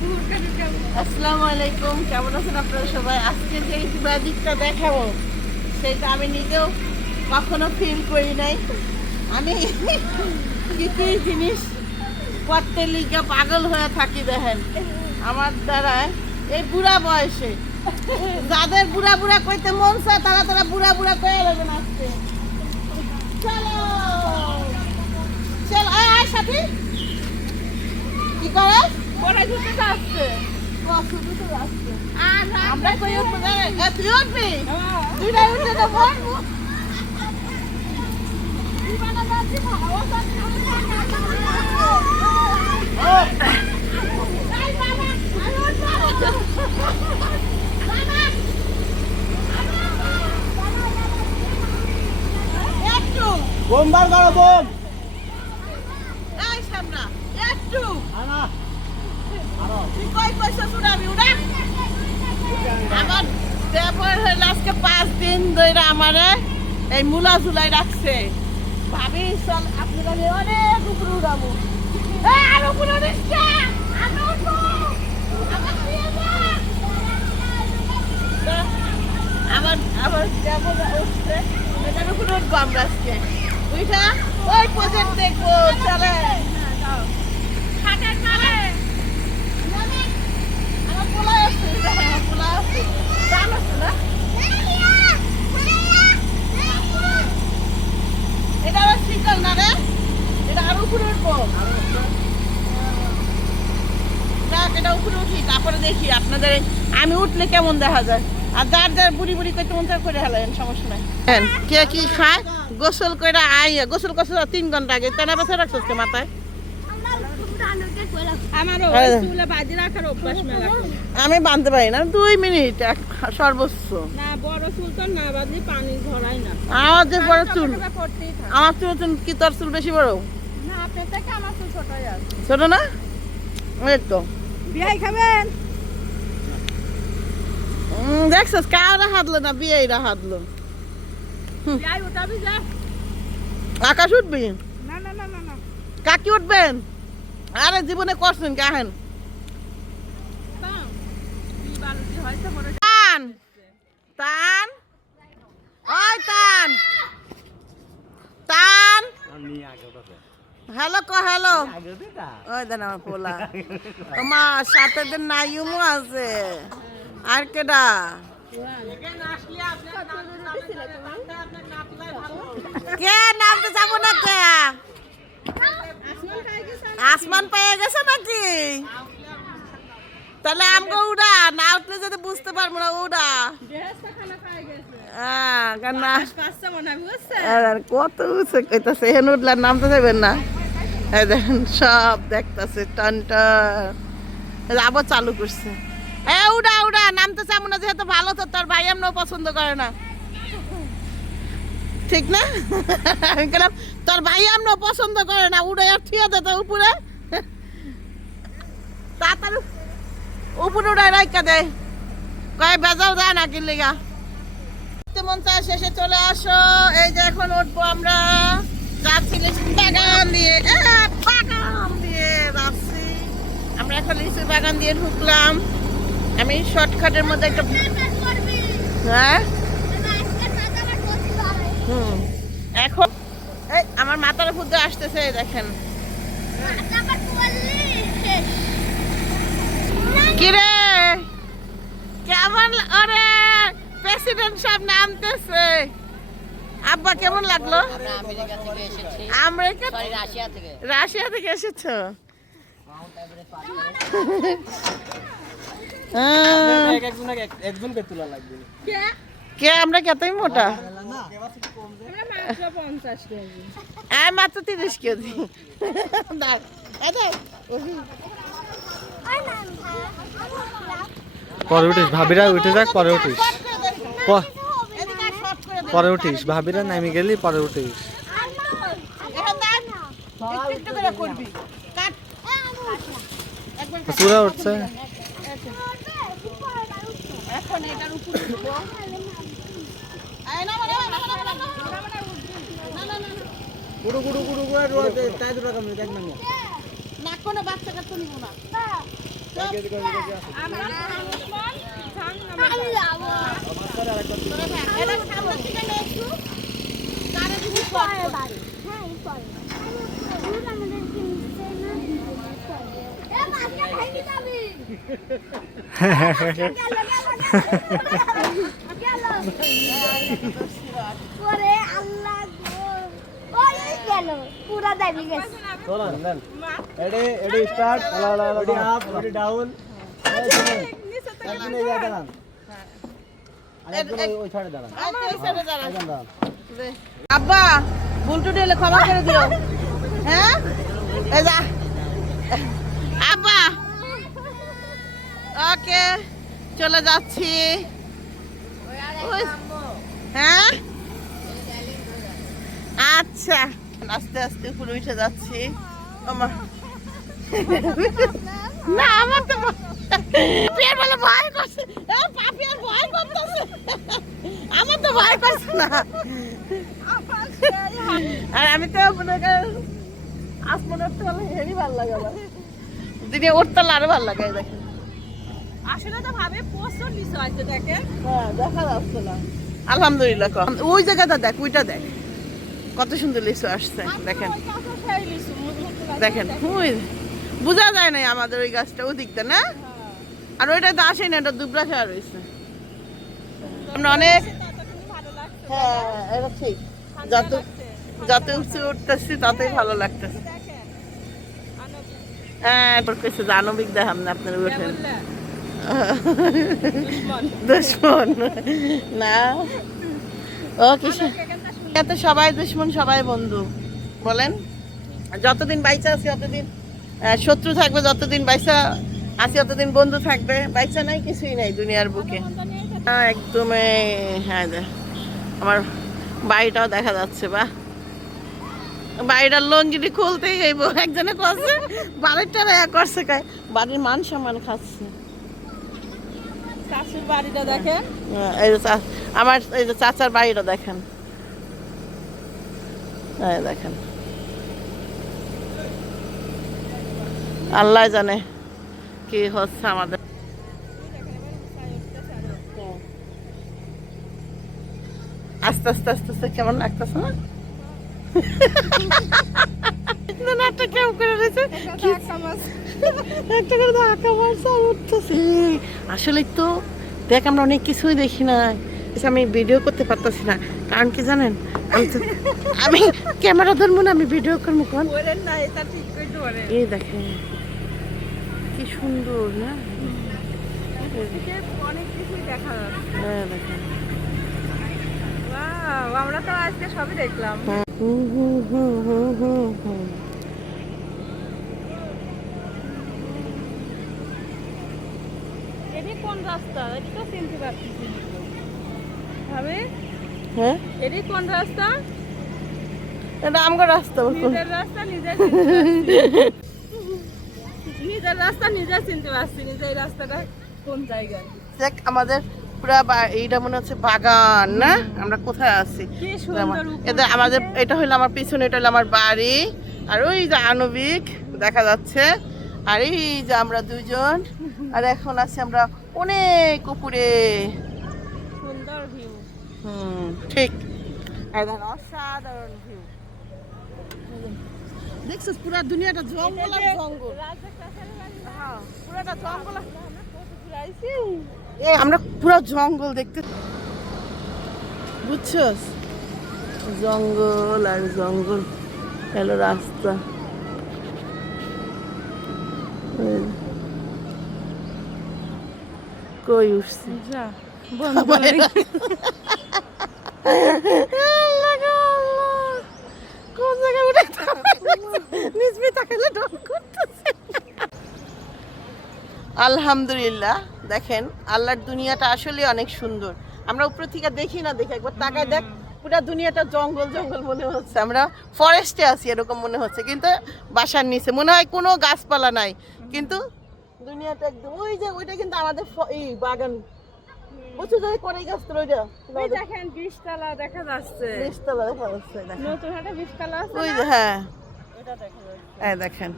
আসসালামু আলাইকুম, কেমন আছেন আপনারা সবাই? আজকে যে ম্যাজিকটা দেখাবো সেটা আমি নিজেও কখনো ফিল করি নাই। আমি কিছু জিনিস করতে লিগে পাগল হয়ে থাকি। দেখেন আমার দ্বারা এই বুড়া বয়সে যাদের বুড়া বুড়া কইতে মন চায় তারা তারা বুড়া বুড়া কয়ে লাগবেন। আসতে চলো চল, আয় সাথী। কি করে পড়াই দিতে আসছে? আমরা কই উঠবো? তুই উঠবি? তুই উঠে তো বলবো। বোমবার করো বোম। এই সামনা একটু তুই কই কইছস উড়াবি? উড়া। আমার দেবর হইল আজকে 5 দিন ধরে আমারে এই মুলা ঝুলাই রাখছে। ভাবি চল আপনারা অনেক উপরে উড়াবো। আর উপরে উড়িস না, আমি উঠবো। আমার দিয়ে যা। আমার আমার দেবর উঠছে, এটার উপরে উঠবো আমরা আজকে। উঠা ওই প্রজেক্ট দেখবো। চলে আমার পোলা আসছে, আমার পোলা আসছে। জান আসছে না? এটা আবার সিঙ্গল না রে, এটা আরো উপরে উঠবো। দেখ এটা উপরে উঠি, তারপরে দেখি আপনাদের আমি উঠলে কেমন দেখা যায়। আর যার যার বুড়ি বুড়ি করতে মন চায় করে হেলেন, সমস্যা নাই। কে কি খায়? গোসল করে আইয়া গোসল করছে 3 ঘন্টা আগে। তেনা বছর রাখছিস কে মাথায়? আমি বাঁধতে পারি না, 2 মিনিট সর্বোচ্চ। বড় চুল তো না বাঁধলে পানি ঝরাই না। আমার যে বড় চুল, আমার চুল কি তোর চুল বেশি বড়? না আপনার থেকে আমার চুল ছোটই আছে। ছোট না? ওই তো বিয়াই খাবেন? দেখছিস কারা হাতলো না, বিয়েরা হাতলো। বিয়াই উঠাবি যা। আকাশ উঠবি? না না না না না। কাকি উঠবেন? আরে জীবনে করছেন কাহেন। টান টান, ওই টান টান। হ্যালো ক হ্যালো। ওই দেন আমার পোলা। তোমার সাথে দিন নাইমু আছে। আর কেডা? কে নামতে যাবো না কে? আসমান পেয়ে গেছে নাকি? তাহলে আমাকে উড়া না উঠলে যদি বুঝতে পারবো না। উড়া কত উঠছে কইতাছে, হেন উঠলে নামতে যাবেন না। এই দেখেন সব দেখতেছে টান টান। আবার চালু করছে। উড়া উড়া, নামতে চাবো না যেহেতু ভালো তো তোর ভাই এমনও পছন্দ করে না, ঠিক না? আমি বললাম তোর ভাই এমনও পছন্দ করে না, উড়ে আর ঠিক আছে তো উপরে তাড়াতাড়ি উপরে উড়ায় রাখা দেয়। কয় বেজাও যায় না কি লিগা। মন চায় শেষে চলে আসো। এই যে এখন উঠবো আমরা। যাচ্ছি লিচু বাগান দিয়ে, বাগান দিয়ে যাচ্ছি আমরা। এখন লিচু বাগান দিয়ে ঢুকলাম। আমি শর্টকাটের মধ্যে একটা হ্যাঁ এখন এই আমার মাথার উপর দিয়ে আসতেছে দেখেন। কিরে কেমন? আরে প্রেসিডেন্ট সাহেব নামতেছে। আব্বা কেমন লাগলো? আমেরিকা থেকে? রাশিয়া থেকে এসেছো? কে আমরা কতই মোটা? মাত্র 30 কেজি। পরে উঠিস, ভাবিরা উঠে যাক, পরে উঠিস, পরে উঠিস। ভাবিরা নামি গেলি পরে উঠিস। চূড়া উঠছে। এখন এটার উপরে উঠবো। গুড়ু গুড়ু গুড়ু করে তাই দুটো কামড়ে দেখ না। না কোনো বাচ্চা কাচ্চা নিব না। আমরা উসমান ঝাং আমি যাবো এটা সামনে থেকে নে একটু কারে দিবি পরের বাড়ি হ্যাঁ এই পরে দুধ আমাদের কিনতে না এ মাছটা ভেঙে যাবে গেল ওরে আল্লাহ গো ওরে গেল পুরা দাবি গেছে এডি এডি স্টার্ট এডি আপ এডি ডাউন নিচে থেকে একদিন এই জায়গায় দাঁড়ান আরেকজন ওই সাইডে দাঁড়ান এই সাইডে দাঁড়া। একদম দাঁড়ান আব্বা ভুল টুটি হলে ক্ষমা করে দিও হ্যাঁ এই যা আব্বা ওকে চলে যাচ্ছি ওই, হ্যাঁ আচ্ছা আস্তে আস্তে উপরে উঠে যাচ্ছি আমার না আমার তো পাপিয়ার বলে ভয় করছে পাপিয়ার ভয় করতেছে আমার তো ভয় করছে না আর আমি তো মনে করেন আসমানে উঠতে পারলে হেভি ভালো লাগে আমার দিনে উঠতে আরো ভালো লাগে এই দেখেন আসলে তো ভাবে প্রচুর নিচে আছে দেখেন হ্যাঁ দেখা যাচ্ছে না আলহামদুলিল্লাহ কম ওই জায়গাটা দেখ ওইটা দেখ কত সুন্দর লিচু আসছে দেখেন ওই কাছে খেয়ে লিচু মুখে লাগে দেখেন ওই বোঝা যায় না আমাদের ওই গাছটা ওদিকটা না আর ওইটা তো আসেই না এটা দুবরা খেয়া রয়েছে আমরা অনেক ভালো লাগছে হ্যাঁ এটা ঠিক যত যত উঁচু উঠতেছি ততই ভালো লাগতেছে দেখেন আনবি হ্যাঁ এরপর কিছু জানবিক দেখাম না আপনার উঠেন বললে দুশমন দুশ্মন না ও কিছু এত সবাই দুশ্মন সবাই বন্ধু বলেন যতদিন বাইচা আছি ততদিন শত্রু থাকবে, যতদিন বাইচা আছি ততদিন বন্ধু থাকবে। বাইচা নাই কিছুই নাই দুনিয়ার বুকে একদম। হ্যাঁ আমার বাড়িটাও দেখা যাচ্ছে বা বাড়িটার লঞ্জিটি খুলতেই একজনে করছে বাড়িটা করছে বাড়ির মান সম্মান খাচ্ছে। শাশুর বাড়িটা দেখেন এই যে আমার এই যে চাচার বাড়িটা দেখেন, দেখেন আল্লাহ জানে কি হচ্ছে আমাদের। আস্তে আস্তে আস্তে আস্তে কেমন লাগতেছে না একটা কেউ করে রয়েছে একটা করে ধাক্কা মারছে আর উঠতেছে। আসলে তো দেখ আমরা অনেক কিছুই দেখি না, আমি ভিডিও করতে পারতেছি না কারণ কি জানেন আমি ক্যামেরা ধরবো না, আমি ভিডিও করবো কোন না এটা ঠিক করে ধরে এই দেখেন কি সুন্দর না, অনেক কিছুই দেখা যাচ্ছে। হ্যাঁ দেখেন ওয়াও, আমরা তো আজকে সবই দেখলাম। এটি কোন রাস্তা? এটি তো চিনতে পারছি ভাবে। হ্যাঁ এটি কোন রাস্তা? এটা আমার রাস্তা নিজের রাস্তা নিজে চিনতে পারছি। নিজের রাস্তা নিজে চিনতে পারছি, নিজের রাস্তাটা কোন জায়গায়। দেখ আমাদের পুরা এইটা মনে হচ্ছে বাগান না, আমরা কোথায় আছি। কি সুন্দর এটা আমাদের, এটা হলো আমার পিছনে, এটা হলো আমার বাড়ি, আর ওই যে আণবিক দেখা যাচ্ছে, আর এই যে আমরা দুজন, আর এখন আছি আমরা অনেক উপরে। সুন্দর ভিউ। ঠিক একদম অসাধারণ ভিউ। দেখছিস পুরা দুনিয়াটা জঙ্গল আর জঙ্গল, হ্যাঁ পুরাটা জঙ্গল। এই আমরা পুরো জঙ্গল দেখতে, বুঝছস, জঙ্গল আর জঙ্গল, এলো রাস্তা। কই উঠছি যা কোন জায়গায় উঠে নিজমি তাকালে ডর করতেছে। আলহামদুলিল্লাহ দেখেন আল্লাহর দুনিয়াটা আসলে অনেক সুন্দর। আমরা উপর থেকে দেখি না, দেখি একবার তাকায় দেখ পুরো দুনিয়াটা জঙ্গল জঙ্গল মনে হচ্ছে, আমরা ফরেস্টে আছি এরকম মনে হচ্ছে, কিন্তু বাসার নিচে মনে হয় কোনো গাছপালা নাই, কিন্তু দুনিয়াটা একদম ওই যে ওইটা কিন্তু আমাদের এই বাগান প্রচুর জায়গায় করে গাছ তো ওইটা ওই দেখেন বীজতলা দেখা যাচ্ছে, বীজতলা দেখা যাচ্ছে, দেখেন নতুন একটা বীজতলা আছে ওই না? যে হ্যাঁ এটা দেখা যাচ্ছে। এই দেখেন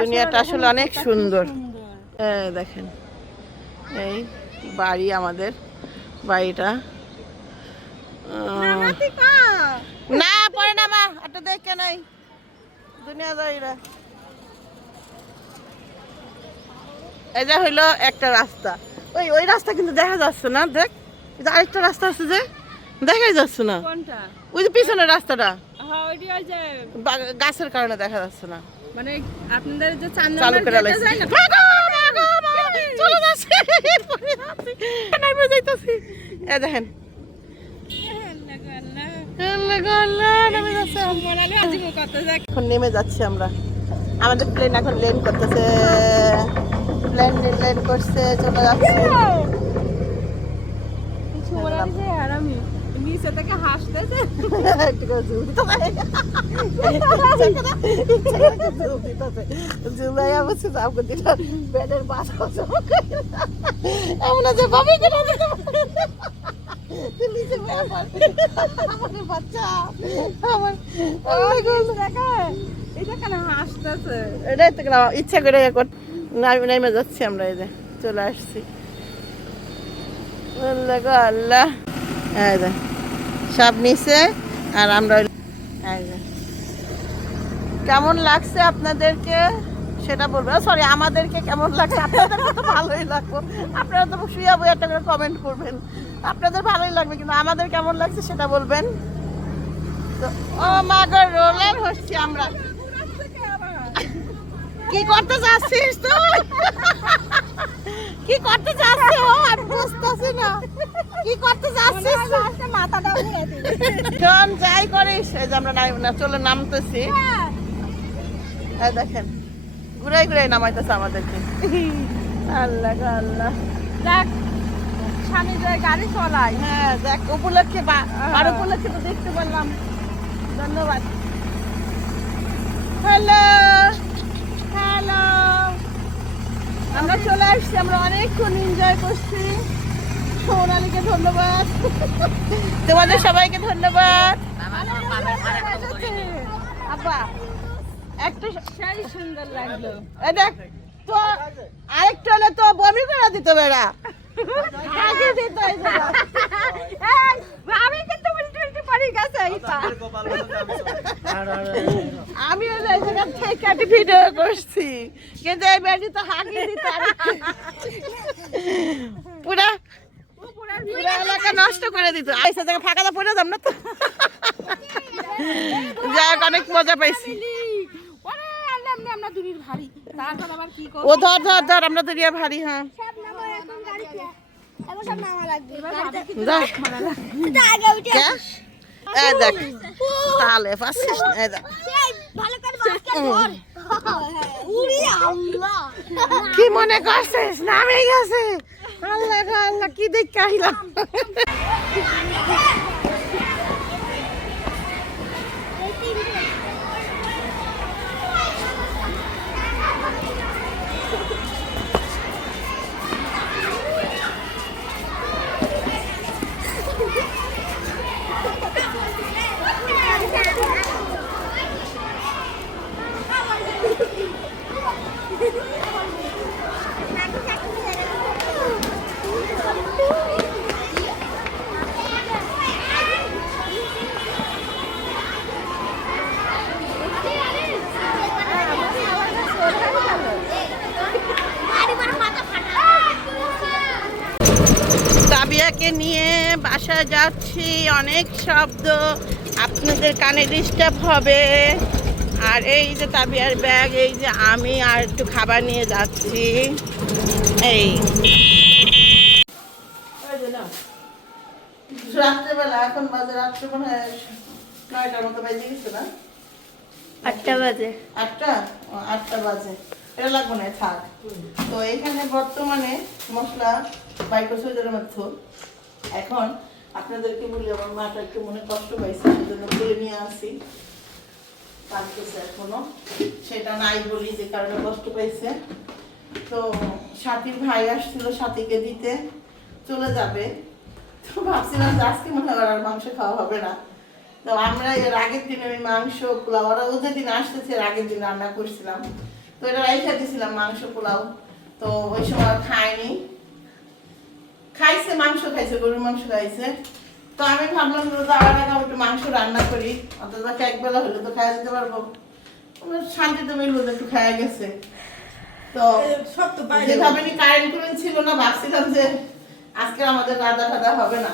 দুনিয়াটা আসলে অনেক সুন্দর। দেখেন এই বাড়ি আমাদের বাড়িটা না পরে না মা একটা দেখে নাই দুনিয়াদারিরা এই যে হইলো একটা রাস্তা ওই ওই রাস্তা কিন্তু দেখা যাচ্ছে না দেখ এই যে আরেকটা রাস্তা আছে যে দেখাই যাচ্ছে না কোনটা? ওই যে পিছনের রাস্তাটা হ্যাঁ ওইটি ওই যে গাছের কারণে দেখা যাচ্ছে না মানে আপনাদের যে চালু চান্দামার করে যেতে লাগছে যায় না চলে যাচ্ছে নাইমে যাইতাছি এই দেখেন এখন নেমে যাচ্ছি আমরা আমাদের প্লেন এখন ল্যান্ড করতেছে ল্যান্ড করছে চলে যাচ্ছে কিছু বলার যে হারামি নিচে থেকে হাসতেছে একটু করে জুম দিতে পারে জুলাইয়া বসে যাবো দিটা ব্যানের বাসা এমন আছে ভাবি কেন নিচে ব্যাপার আমাদের বাচ্চা আমার এটা কেন হাসতেছে এটাই তো ইচ্ছা করে এখন নামে যাচ্ছি আমরা এই যে চলে আসছি আল্লাহ গো আল্লাহ এই যে সব নিচে আর আমরা এই যে কেমন লাগছে আপনাদেরকে সেটা বলবো সরি আমাদেরকে কেমন লাগছে আপনাদের তো ভালোই লাগবে আপনারা তো শুয়ে বই একটা করে কমেন্ট করবেন আপনাদের ভালোই লাগবে কিন্তু আমাদের কেমন লাগছে সেটা বলবেন তো ও মা গো রোলার হচ্ছে আমরা কি করতে যাচ্ছিস তুই কি করতে যাচ্ছিস ও আমি বুঝতেছি না কি করতে যাচ্ছিস মাথাটা ঘুরে দিবি শোন যাই করিস এই যে আমরা না চলে নামতেছি এই দেখেন ঘুরাই ঘুরাই নামাইতেছে আমাদেরকে আল্লাহ গো আল্লাহ দেখ স্বামী যে গাড়ি চলায় হ্যাঁ দেখ উপলক্ষে আর উপলক্ষে তো দেখতে পারলাম ধন্যবাদ হ্যালো হ্যালো আমরা চলে আসছি আমরা অনেকক্ষণ এনজয় করছি সোনালীকে ধন্যবাদ তোমাদের সবাইকে ধন্যবাদ আপা একটা সেই সুন্দর লাগলো এই দেখ তো আরেকটা হলে তো বমি করে দিত বেড়া আগে দিত এই জায়গা আমি কিন্তু উল্টি পড়ে গেছে আমি এই জায়গা থেকে একটা ভিডিও করছি কিন্তু এই বেড়ি তো হাগি দিত পুরা পুরা এলাকা নষ্ট করে দিত এই জায়গা ফাঁকাটা পড়ে যাব না তো যাই হোক, অনেক মজা পাইছি ওরে আল্লাহ আমরা দুনির ভারী তারপর আবার কি করব ও ধর ধর ধর আমরা তো রিয়া ভারী হ্যাঁ সব নামা এখন গাড়িতে এবার সব নামা লাগবে দেখ এটা আগে উঠে কে এই দেখ তাহলে পাচ্ছিস না এই দেখ ভালো করে বাসকে ধর উড়ি আল্লাহ কি মনে করছিস নামে গেছে আল্লাহ গো আল্লাহ কি দেখে আইলাম তাবিয়াকে নিয়ে বাসায় যাচ্ছি অনেক শব্দ আপনাদের কানে ডিস্টার্ব হবে আর এই যে তাবিয়ার ব্যাগ এই যে আমি আর একটু খাবার নিয়ে যাচ্ছি এই রাত্রেবেলা এখন বাজে রাত্রে মনে হয় 9টার মতো বেজে গেছে না 8টা বাজে 8টা বাজে এটা লাগবে না থাক তো এখানে বর্তমানে মশলা বাইকো সুইদের মধ্যে এখন আপনাদেরকে বলি আমার মাটা একটু মনে কষ্ট পাইছে সেজন্য তুলে নিয়ে আসি কাঁদতেছে এখনো সেটা নাই বলি যে কারণে কষ্ট পাইছে তো সাথীর ভাই আসছিল সাথীকে দিতে চলে যাবে তো ভাবছিলাম যে আজকে মনে হয় আর মাংস খাওয়া হবে না তো আমরা এর আগের দিন আমি মাংস পোলাও ওরা ওদের দিন আসতেছে এর আগের দিন রান্না করছিলাম তো এটা রাইখা দিয়েছিলাম মাংস পোলাও তো তো ওই সময় আর খায়নি, খাইছে মাংস খাইছে, গরুর মাংস খাইছে। তো আমি ভাবলাম যাওয়ার আগে একটু মাংস রান্না করি, অন্তত একবেলা হলে তো খাওয়া যেতে পারবো। শান্তি তো মিলবো, একটু খাওয়া গেছে। তো যেভাবে কারেন্ট ছিল না, ভাবছিলাম যে আজকে আমাদের রাধা টাদা হবে না,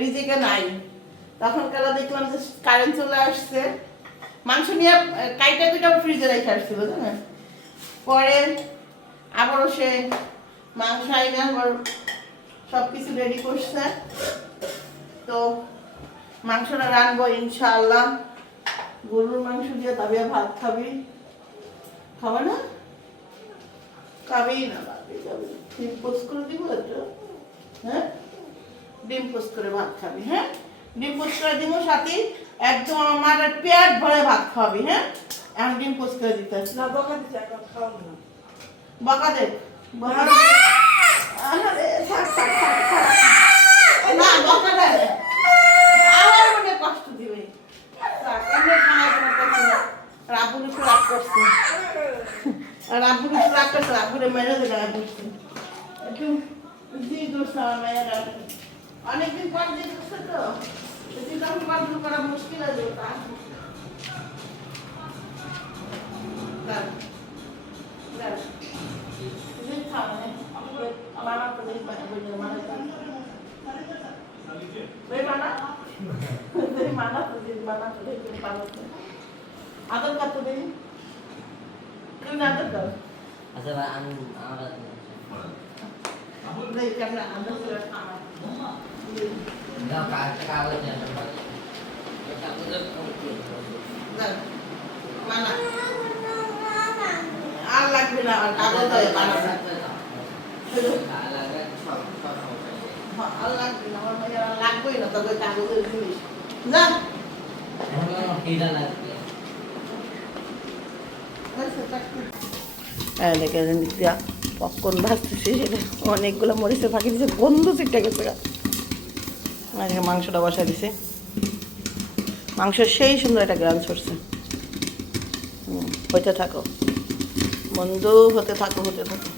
রিজিকে নাই। তখন কালা দেখলাম যে কারেন্ট চলে আসছে, মাংস নিয়ে কাইটা পিটা ফ্রিজে রেখে আসছিল জানেন। পরে আবারও সে মাংস আইনা আবার সব কিছু রেডি করছে। তো মাংসটা রানবো ইনশাআল্লাহ, গরুর মাংস দিয়ে। তবে ভাত খাবি, খাবে না? খাবি না? ডিম পোস্ট করে দিব একটু, হ্যাঁ ডিম পোস্ট করে ভাত খাবি। হ্যাঁ ডিম পোস্ট করে দিব, সাথে একদম আমার পেট ভরে ভাত খাওয়াবি। হ্যাঁ এখন ডিম পোস্ট করে দিতে না, বকা দিতে বকা দে, বকা দে। আরে থাক থাক থাক থাক, না বকা দে, আমার মনে কষ্ট দিবে। থাক, এমনি খাওয়া দাওয়া করছি না, রাবুর একটু রাগ করছে, রাবুর একটু রাগ করছে, রাবুরে মেরে দেবে। বুঝছি একটু জি করছে আমার মেয়েরা, অনেকদিন পর যে করছে তো তখন কন্ট্রোল করা মুশকিল আছে। আদর কত দিন তুমি আদর দাও। আচ্ছা ভাই আমি আমরা আদর করে খাওয়া দাও কাগজ দেন মানা আর লাগবে না, আর কাগজ দেয় মানা আর লাগবে না, আমার মেয়ের আর লাগবেই না, তবে কাগজের জিনিস না। পপকর্ন ভাজতেছি, সেটা অনেকগুলো মরিচে ফাঁকি দিচ্ছে, গন্ধ চিটটা গেছে। মাংসটা বসা দিছে, মাংস সেই সুন্দর একটা গ্রান ছড়ছে। হতে থাকো বন্ধু, হতে থাকো হতে থাকো।